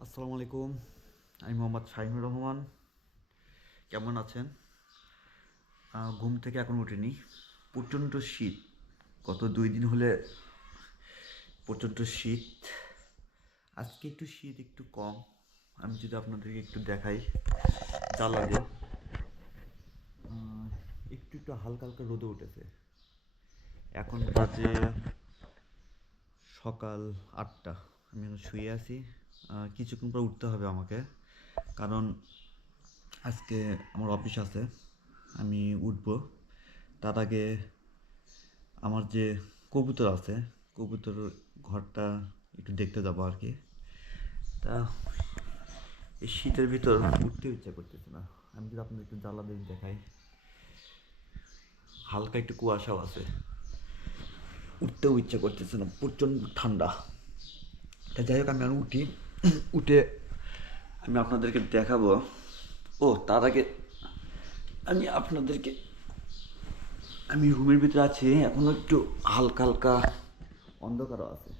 আসসালামু আলাইকুম। আমি মোহাম্মদ শাহিনুর রহমান। কেমন আছেন? ঘুম থেকে এখন উঠিনি। প্রচণ্ড শীত। গত দুই দিন হলে প্রচণ্ড শীত। আজকে একটু শীত একটু কম। আমি যদি আপনাদেরকে একটু দেখাই জ্বালাবে আহ, একটু একটু হালকা হালকা রোদে উঠেছে। এখন বাজে সকাল আটটা। আমি এখন শুয়ে আছি। কিছুক্ষণ পর উঠতে হবে আমাকে। কারণ আজকে আমার অফিস আছে, আমি উঠব। তার আগে আমার যে কবুতর আছে, কবুতর ঘরটা একটু দেখতে যাব আর কি। তা এই শীতের ভিতর উঠতে ইচ্ছা করতেছে না। আমি যদি আপনাদের একটু জ্বালা দিয়ে দেখাই। হালকা একটু কুয়াশাও আছে। উঠতেও ইচ্ছা করতেছে না, প্রচণ্ড ঠান্ডা। তা যাই হোক, আমি আর উঠি। উঠে আমি আপনাদেরকে দেখাবো। ও, তার আগে আমি আপনাদেরকে আমি রুমের ভিতরে আছি, এখনও একটু হালকা হালকা অন্ধকারও আছে।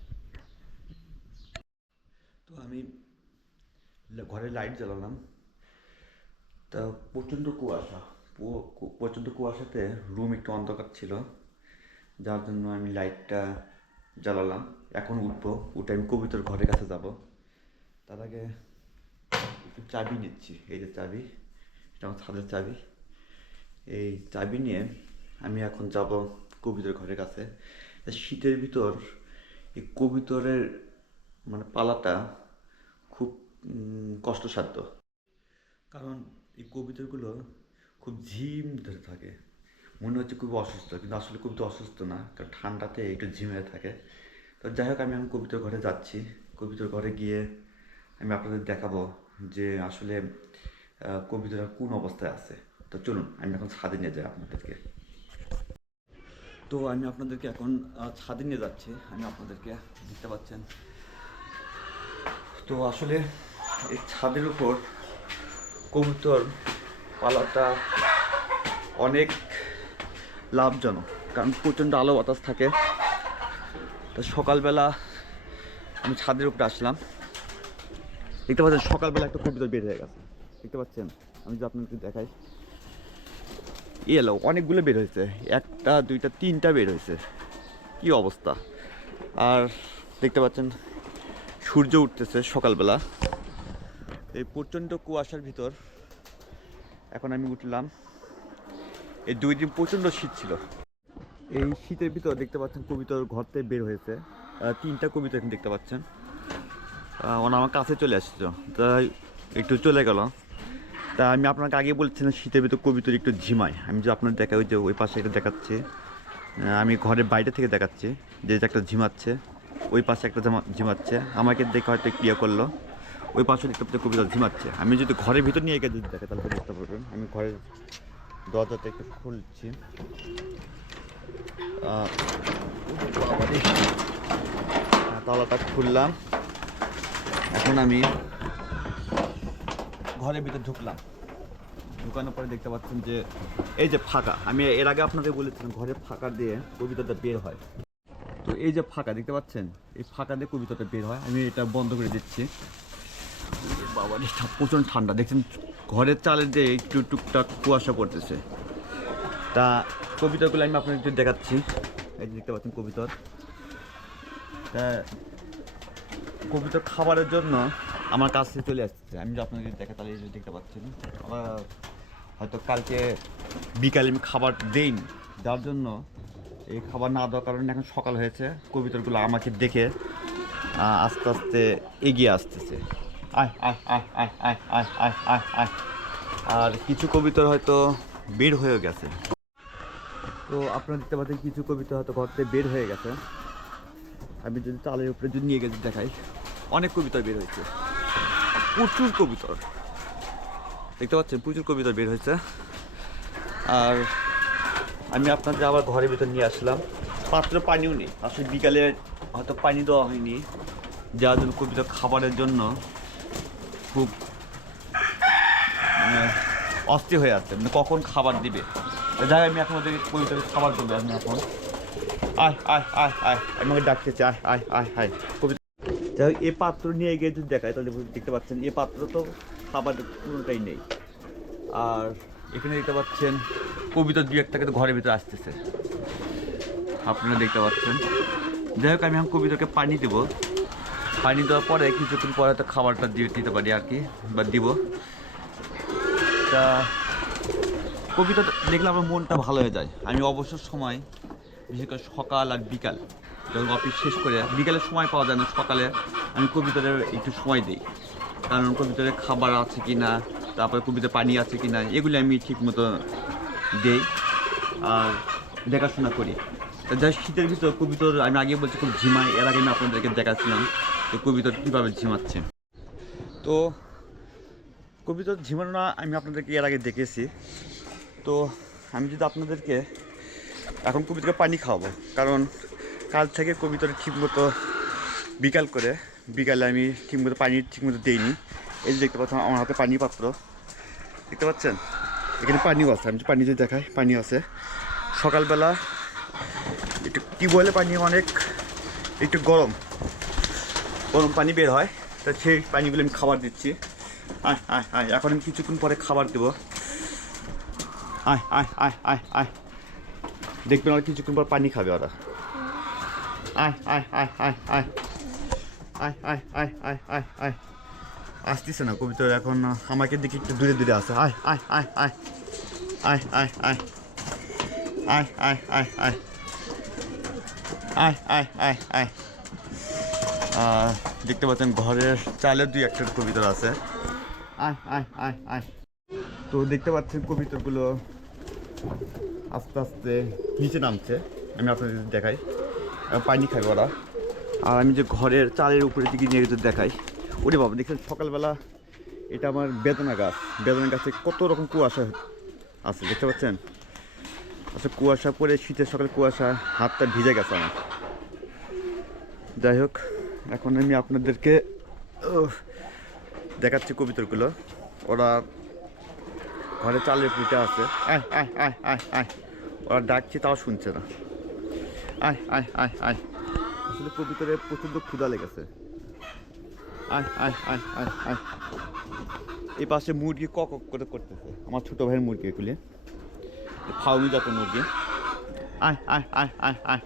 তো আমি ঘরে লাইট জ্বালালাম। তা প্রচণ্ড কুয়াশা প্রচণ্ড কুয়াশাতে রুম একটু অন্ধকার ছিল, যার জন্য আমি লাইটটা জ্বালালাম। এখন উঠবো, উঠে আমি কবিতার ঘরের কাছে যাব। তার আগে একটু চাবি নিচ্ছি। এই যে চাবি, এটা আমার ছাদের চাবি। এই চাবি নিয়ে আমি এখন যাব কবিতার ঘরের কাছে। শীতের ভিতর এই কবিতরের মানে পালাটা খুব কষ্টসাধ্য। কারণ এই কবিতাগুলো খুব ঝিম ধরে থাকে। মনে হচ্ছে খুব অসুস্থ, কিন্তু আসলে খুব তো অসুস্থ না, কারণ ঠান্ডাতে একটু ঝিমে থাকে। তো যাই হোক, আমি এখন কবিতার ঘরে যাচ্ছি। কবিতার ঘরে গিয়ে আমি আপনাদের দেখাবো যে আসলে আহ, কোন অবস্থায় আছে। তো চলুন আমি এখন ছাদে নিয়ে যাই আপনাদেরকে। তো আমি আপনাদেরকে এখন ছাদে নিয়ে যাচ্ছি। আমি আপনাদেরকে দেখতে পাচ্ছেন। তো আসলে এই ছাদের উপর কবুতর পালাটা অনেক লাভজনক কারণ প্রচণ্ড আলো বাতাস থাকে। তো সকালবেলা আমি ছাদের উপরে আসলাম। দেখতে পাচ্ছেন, সকালবেলা একটা কবুতর বের হয়ে গেছে। দেখতে পাচ্ছেন? আমি যদি আপনাদেরকে দেখাই। এলো অনেকগুলো বের হয়েছে। একটা, দুইটা, তিনটা বের হয়েছে। কি অবস্থা? আর দেখতে পাচ্ছেন, সূর্য উঠতেছে সকালবেলা। এই প্রচণ্ড কুয়াশার ভিতর এখন আমি উঠলাম। এই দুই দিন প্রচণ্ড শীত ছিল। এই শীতের ভিতর দেখতে পাচ্ছেন, কবিতার ঘর থেকে বের হয়েছে। তিনটা কবিতা দেখতে পাচ্ছেন। ওরা আমার কাছে চলে আসছিল তাই একটু চলে গেল। তা আমি আপনাকে আগে বলছিলাম শীতের ভিতর কবিতর একটু ঝিমায়। আমি যে আপনার দেখা ওই যে ওই পাশে একটা দেখাচ্ছি। আমি ঘরের বাইরে থেকে দেখাচ্ছি, যে একটা ঝিমাচ্ছে, ওই পাশে একটা ঝিমাচ্ছে। আমাকে দেখে হয়তো একটু ইয়ে করল। ওই পাশে দেখতে কবিতা ঝিমাচ্ছে। আমি যদি ঘরের ভিতর নিয়ে গিয়ে যদি দেখে, তাহলে তো বুঝতে পারবেন। আমি ঘরের দরজাটা একটু খুলছি। তালাটা খুললাম। এখন আমি ঘরের ভিতর ঢুকলাম। ঢুকানোর পরে দেখতে পাচ্ছেন যে এই যে ফাঁকা, আমি এর আগে আপনাদের বলেছিলাম ঘরের ফাঁকা দিয়ে কবিতাটা বের হয়। তো এই যে ফাঁকা, দেখতে পাচ্ছেন? এই ফাঁকা দিয়ে কবিতাটা বের হয়। আমি এটা বন্ধ করে দিচ্ছি। বাবা প্রচণ্ড ঠান্ডা। দেখছেন, ঘরের চালের দিয়ে একটু টুকটাক কুয়াশা পড়তেছে। তা কবিতাগুলো আমি আপনাদের দেখাচ্ছি। এই যে দেখতে পাচ্ছেন কবিতর। তা কবিতর খাবারের জন্য আমার কাছে চলে আসছে। আমি যদি আপনাদের দেখা তাহলে যে দেখতে পাচ্ছেন। হয়তো কালকে বিকালে আমি খাবার দেইনি। যার জন্য এই খাবার না দেওয়ার কারণে এখন সকাল হয়েছে। কবিতরগুলো আমাকে দেখে আস্তে আস্তে এগিয়ে আসতেছে। আয় আর কিছু কবিতর হয়তো বের হয়ে গেছে। তো আপনারা দেখতে পাচ্ছেন, কিছু কবিতা হয়তো ঘর থেকে বের হয়ে গেছে। আমি যদি চালের উপরে যদি নিয়ে গেছি দেখাই, অনেক কবিতা বের হয়েছে। প্রচুর কবিতর দেখতে পাচ্ছেন, প্রচুর কবিতা বের হয়েছে। আর আমি আপনাদের আবার ঘরের ভিতর নিয়ে আসলাম। পাত্র পানিও নেই। আসলে বিকালে হয়তো পানি দেওয়া হয়নি। যার জন্য কবিতা খাবারের জন্য খুব মানে অস্থির হয়ে আছে। মানে কখন খাবার দিবে? যাই আমি এখন ওদের কবিতাকে খাবার দেবো আমি এখন। আয় আয় আয় আয়। আমি ওকে ডাকতেছি, আয় আয় আয় আয়। কবিতা যাই এ পাত্র নিয়ে গিয়ে যদি দেখায়, তাহলে দেখতে পাচ্ছেন, এ পাত্র তো খাবার কোনোটাই নেই। আর এখানে দেখতে পাচ্ছেন, কবিতা দু একটা কিন্তু ঘরের ভিতরে আসতেছে। আপনারা দেখতে পাচ্ছেন। যাই হোক, আমি এখন কবিতাকে পানি দেব। পানি দেওয়ার পরে কিছুক্ষণ পরে তো খাবারটা দিয়ে দিতে পারি আর কি, বা দিব। তা কবিতা দেখলে আমার মনটা ভালো হয়ে যায়। আমি অবসর সময় বিশেষ করে সকাল আর বিকাল। যখন অফিস শেষ করে বিকালে সময় পাওয়া যায় না, সকালে আমি কবিতাদের একটু সময় দিই। কারণ কবিতাদের খাবার আছে কি না তারপরে কবিতা পানি আছে কি না এগুলি আমি ঠিক মতো দিই আর দেখাশোনা করি। যাই শীতের ভিতর কবিতর, আমি আগে বলছি খুব ঝিমাই, এর আগে আমি আপনাদেরকে দেখাচ্ছিলাম তো কবিতর কীভাবে ঝিমাচ্ছে। তো কবিতর ঝিমানো না আমি আপনাদেরকে এর আগে দেখেছি। তো আমি যদি আপনাদেরকে এখন কবিতাকে পানি খাওয়াবো। কারণ কাল থেকে কবিতার ঠিকমতো বিকাল করে, বিকালে আমি ঠিকমতো পানি ঠিকমতো দিইনি। এই যে দেখতে পাচ্ছেন আমার হাতে পানি পাত্র। দেখতে পাচ্ছেন? এখানে পানিও আছে, আমি পানি যদি দেখাই, পানি আছে। সকালবেলা একটু টিউবওয়েলে পানি? অনেক একটু গরম। গরম পানি বের হয়। তা সেই পানিগুলো আমি খাবার দিচ্ছি। আয় আয় আয়, এখন আমি কিছুক্ষণ পরে খাবার দেবো। আয় আয় আয় আয় আয়। দেখবেন ওরা কিছুক্ষণ পর পানি খাবে ওরা আয় আয় আয় আয় আসতেছে না কবিতা এখন আমাকে দিকে একটু দূরে দূরে আছে আয় আয় আয় আয় আয় আয় আয় আয় আয় আয় আয় আয় আয় আয় আয় দেখতে পাচ্ছেন ঘরের চালের দুই একটা কবিতর আছে আয় আয় আয় আয় তো দেখতে পাচ্ছেন কবিতরগুলো আস্তে আস্তে নিচে নামছে। আমি আপনাদের দেখাই। পানি খাবে ওরা। আর আমি যে ঘরের চালের উপরে দিকে নিয়ে যদি দেখাই। ওরে বাবা, দেখছেন সকালবেলা এটা আমার বেদনা গাছ। বেদনা গাছে কত রকম কুয়াশা আছে, দেখতে পাচ্ছেন? আচ্ছা কুয়াশা পরে শীতের সকালে কুয়াশা, হাতটা ভিজে গেছে আমার। যাই হোক, এখন আমি আপনাদেরকে দেখাচ্ছি কবিতরগুলো ওরা ঘরে চালের পিঠে আছে আয় আয় আয় আয় আয় ওরা ডাকছে তাও শুনছে না আয় আয় আয় আয় আসলে কবিতরে প্রচণ্ড ক্ষুধা লেগেছে আয় আয় আয় আয় আয় এই পাশে মুরগি কক করে করতেছে আমার ছোট ভাইয়ের মুরগি এগুলি ফাউমি জাতের মুরগি আয় আয় আয় আয় আয়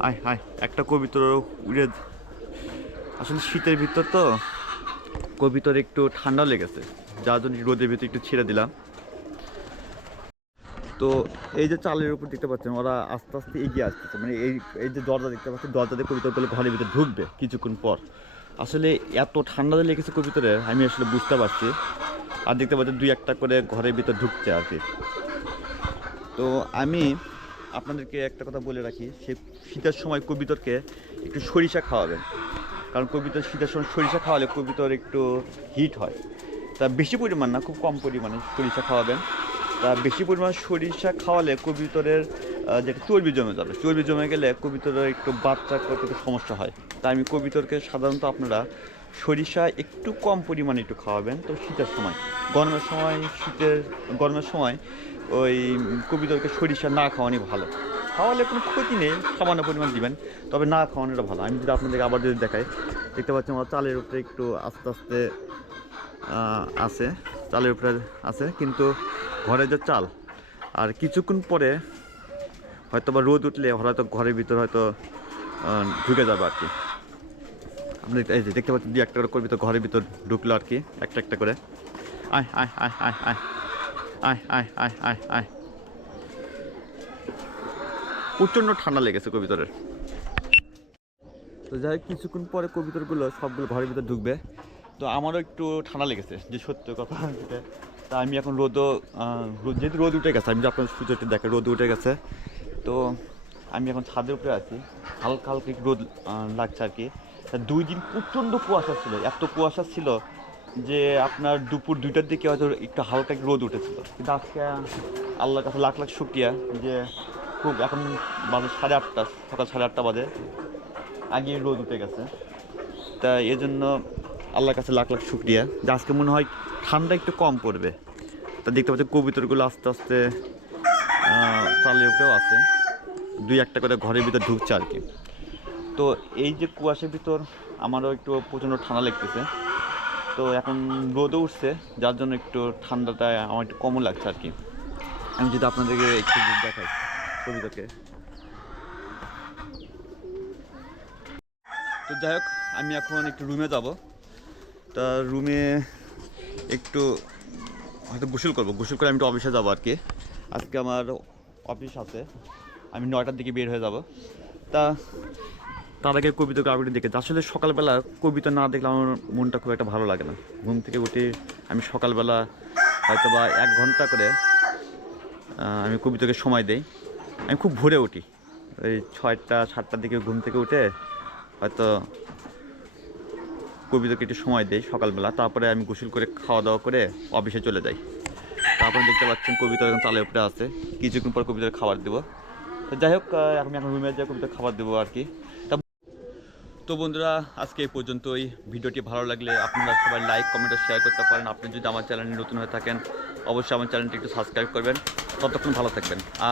আয় আয় একটা কবিতর উড়ে আসলে শীতের ভিতর তো কবিতর একটু ঠান্ডা লেগেছে যার জন্য রোদের ভিতরে একটু ছেড়ে দিলাম। তো এই যে চালের উপর দেখতে পাচ্ছেন, ওরা আস্তে আস্তে এগিয়ে আসতেছে। মানে এই এই যে দরজা দেখতে পাচ্ছেন দরজাতে কবিতরগুলো ঘরের ভিতরে ঢুকবে কিছুক্ষণ পর। আসলে এত ঠান্ডা লেগেছে কবিতরে আমি আসলে বুঝতে পারছি। আর দেখতে পাচ্ছি দুই একটা করে ঘরের ভিতর ঢুকছে আর কি। তো আমি আপনাদেরকে একটা কথা বলে রাখি সে শীতের সময় কবিতরকে একটু সরিষা খাওয়াবেন। কারণ কবিতর শীতের সময় সরিষা খাওয়ালে কবিতর একটু হিট হয়। তা বেশি পরিমাণ না, খুব কম পরিমাণে সরিষা খাওয়াবেন। তা বেশি পরিমাণ সরিষা খাওয়ালে কবিতরের যেটা চর্বি জমে যাবে। চর্বি জমে গেলে কবিতরের একটু বাচ্চা করতে একটু সমস্যা হয়। তাই আমি কবিতরকে সাধারণত আপনারা সরিষা একটু কম পরিমাণে একটু খাওয়াবেন। তো শীতের সময়, গরমের সময়, শীতের, গরমের সময় ওই কবিতরকে সরিষা না খাওয়ানি ভালো। খাওয়ালে কোনো ক্ষতি নেই, সামান্য পরিমাণ দিবেন, তবে না খাওয়ানোটা ভালো। আমি যদি আপনাদেরকে আবার যদি দেখাই, দেখতে পাচ্ছি আমার চালের উপরে একটু আস্তে আস্তে আছে, চালের উপরে আছে, কিন্তু ঘরে যে চাল, আর কিছুক্ষণ পরে হয়তো বা রোদ উঠলে হয়তো ঘরের ভিতর হয়তো ঢুকে যাবে আর কি। আপনি এই যে দেখতে পাচ্ছেন দু একটা করে তো ঘরের ভিতর ঢুকলো আর কি, একটা একটা করে। আয় আয় আয় আয় আয় আয় আয় আয় আয় আয়। প্রচণ্ড ঠান্ডা লেগেছে কবিতরের তো যাই কিছুক্ষণ পরে কবিতরগুলো সবগুলো ঘরের ভিতর ঢুকবে। তো আমারও একটু ঠান্ডা লেগেছে, যে সত্য কথা তা আমি এখন রোদও যেহেতু রোদ উঠে গেছে, আমি যে আপনার সূর্যটা দেখে রোদ উঠে গেছে। তো আমি এখন ছাদের উপরে আছি, হালকা হালকা একটু রোদ লাগছে আর কি। দুই দিন প্রচণ্ড কুয়াশা ছিল, এত কুয়াশা ছিল যে আপনার দুপুর দুইটার দিকে হয়তো একটু হালকা রোদ উঠেছিল। কিন্তু আজকে আল্লাহর কাছে লাখ লাখ শুক্রিয়া যে খুব এখন বাজে সাড়ে আটটা, সকাল সাড়ে আটটা বাজে আগে রোদ উঠে গেছে। তা এই জন্য আল্লাহর কাছে লাখ লাখ শুক্রিয়া। যে আজকে মনে হয় ঠান্ডা একটু কম পড়বে। তা দেখতে পাচ্ছি কবিতরগুলো আস্তে আস্তে চালের উপরেও আছে। দুই একটা করে ঘরের ভিতর ঢুকছে আর কি। তো এই যে কুয়াশার ভিতর আমারও একটু প্রচণ্ড ঠান্ডা লাগতেছে। তো এখন রোদও উঠছে, যার জন্য একটু ঠান্ডাটা আমার একটু কমও লাগছে আর কি। আমি যদি আপনাদেরকে একটু দেখাই কবিতাকে তো যাই হোক, আমি এখন একটু রুমে যাব। তা রুমে একটু হয়তো গোসল করব। গোসল করে আমি একটু অফিসে যাব আর কি আজকে আমার অফিস আছে। আমি নয়টার দিকে বের হয়ে যাব। তা তার আগে কবিতাকে আগে দেখে। আসলে সকালবেলা কবিতা না দেখলে আমার মনটা খুব একটা ভালো লাগে না। ঘুম থেকে উঠে আমি সকালবেলা হয়তো বা এক ঘণ্টা করে আমি কবিতাকে সময় দেই। আমি খুব ভোরে উঠি। ওই ছয়টা, সাতটার দিকে ঘুম থেকে উঠে হয়তো কবিতাকে একটু সময় দেই সকালবেলা তারপরে আমি গোসল করে খাওয়া দাওয়া করে অফিসে চলে যাই। তারপরে দেখতে পাচ্ছেন কবিতা এখন চালের উপরে আছে। কিছুক্ষণ পর কবিতার খাবার দেবো। তো যাই হোক আহ, এখন রুমে যাই কবিতার খাবার দেবো আর কি। তা বন্ধুরা আজকে এই পর্যন্ত পর্যন্তই। ভিডিওটি ভালো লাগলে আপনারা সবাই লাইক কমেন্ট শেয়ার করতে পারেন। আপনি যদি আমার চ্যানেলে নতুন হয়ে থাকেন অবশ্যই আমার চ্যানেলটি একটু সাবস্ক্রাইব করবেন। ততক্ষণ ভালো থাকবেন। আর